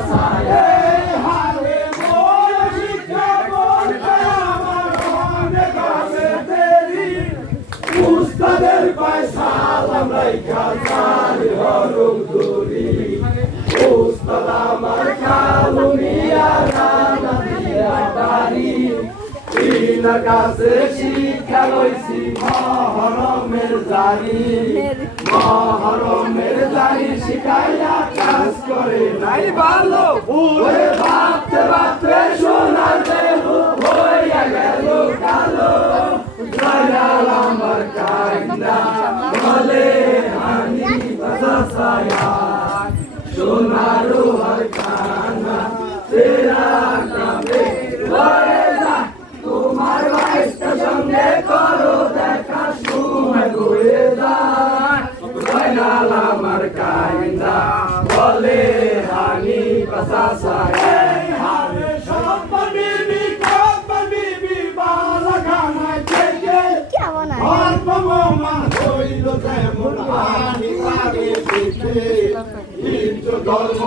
সাসায় হারে মোর শিক্ষা বলতে আমার অনেক আছে দেরি উস্তাদের আমরাই খাজার হরম দূরি উস্তাদ আমার কালুনিয়া রানা কাছে শিক্ষা লইছি মহরমের জারি শিখাইয়া কাজ করে। নাই ভালো ওরে বাপতে বাপতে সোনার দেহ হইয়া গেল কালো। দয়াল আমার কাইলা বলে আমি বাসায়া সোনারো আর কান্না তেরা কামে হয়ে যা তোমার ভাইস্তা সঙ্গে করো দেখা সময় ঘুরে যায় দয়াল আমার কাইন্দা বলে হানি বাসায় হারে সব বিবি কত বিবি বালা গানায় থেকে কেমন ধর্মমান হইল যেমন আনি পারে পিঠে হিন্দু ধর্ম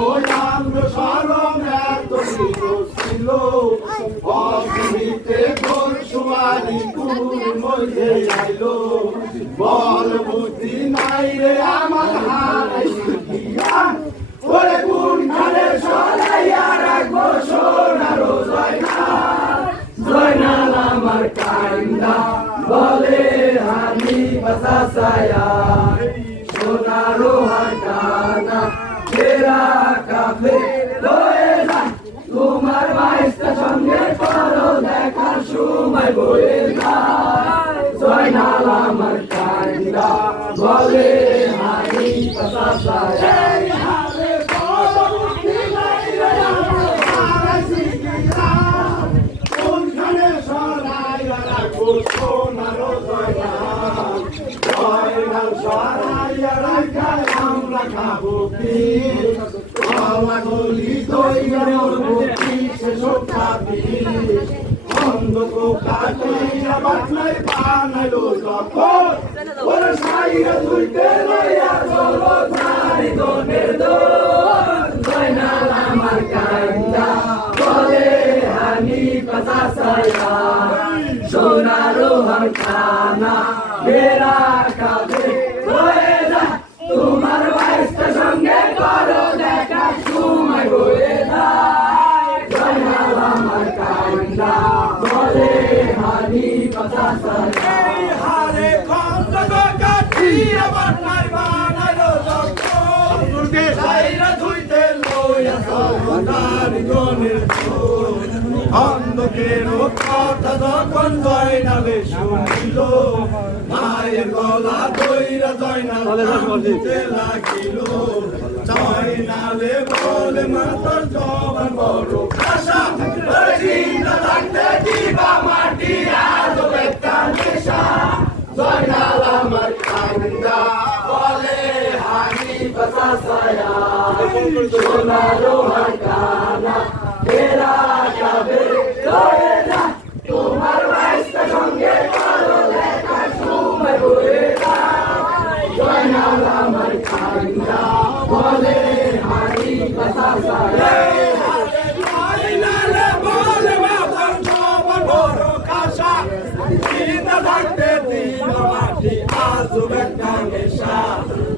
আমরা স্মরণ এত ছিল অগ্নিতে গোল সুয়ারি কুল মধ্যে আইল বল বুদ্ধি নাই রে আমার হারাই ওরে কোন খানে সরাইয়া রাখব সোনারো বলে হানি বাসাসায়া সোনারো হাটানা তেরা কাফে লয়ে যা তোমার মাইস্তা সঙ্গে করো দেখার সময় বলে যায় জয়নাল আমার কাইন্দা বলে হানি বাসাসায়া হারে বড় বুদ্ধি নাই রে আমার হারাইছি জ্ঞান কোনখানে সরাই রাখব সোনারো জয়নাল জয়নাল সরাই রাখায় আমরা খাব কি কলা গলি দই মরবো কি সেসব খাবি অন্ধ কোকা কইয়া বাটলাই বানাইলো যখন ওরে সাইরা ধুইতে লইয়া চলো ধারি দনের দোন জয়নাল আমার কান্দা বলে, হানি বাসাসায়া সোনারো হারখানা মেরা কাবে হয়ে যা তোমার বাইসটা সঙ্গে করো দেখা সময় বয়ে যায় জয়নাল আমার কান্দা বলে হানি বাসাসায়া হারে খন্দ কাঠিয়া বানাই বানাইলো যখন সাইরা ধুইতে লইয়া সন্তান গনের অন্ধকের কথা যখন জয়নালে শুনিল মায়ের গলা দইরা জয়নাল লাগিল জয়নালে বলে মাতার জবান বড় আশা চিন্তা থাকতে দিবা মাটি আজ একটা নেশা জয়নাল আমার কান্দা বলে হানি বাসাসায়া সোনারো হাকানা তেরা কাবে লয়ে যা তোমার বাইসটা সঙ্গে করো দেখা সময় বলে যায় জয়নাল আমার কান্দা বলে হানি বাসাসায়া বলে মাতার জবান বড় কাশা চিন্তা থাকতে দিন মাটি আজ একটা নেশা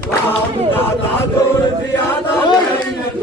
বাপ দাদা দৌড় দিয়া আমার মানুষ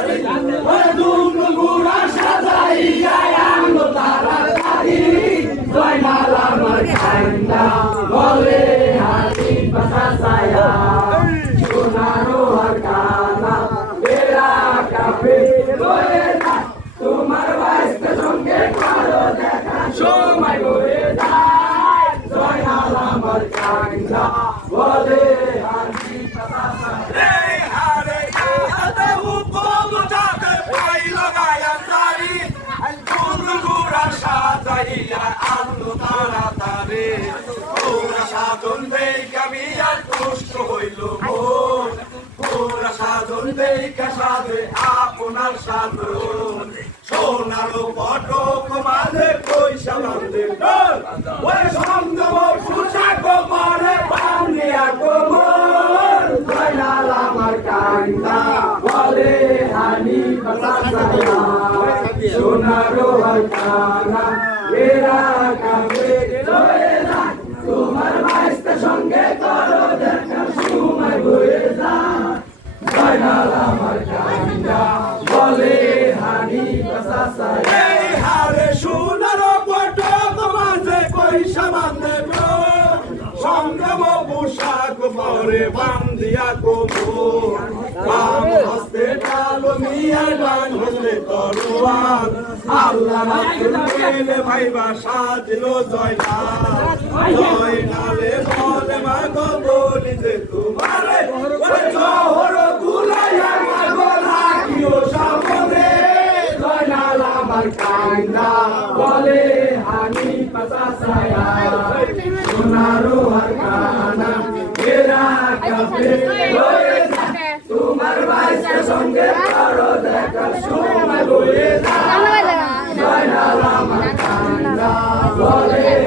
সাজে আপনার সাধন সোনারো কটক পোশাক পরে বান্দিয়া কোমর। বাম হস্তে ডালো মিয়া ডান হস্তে তরোয়ার আল্লাহ রাসূল মেলে ভাইবা সাজলো জয়নাল। জয়নালে বলে মা গো যে তোমারে ওরে জহর গুলাইয়া মা গো রাখিও সামনে। জয়নাল আমার কান্দা বলে, হানি পাসাসায়া সোনারো হারকানা এরা কাবে হয়ে যায় তোমার ভাইয়ের সঙ্গে করো দেখা সময় আমার কান্দা বলে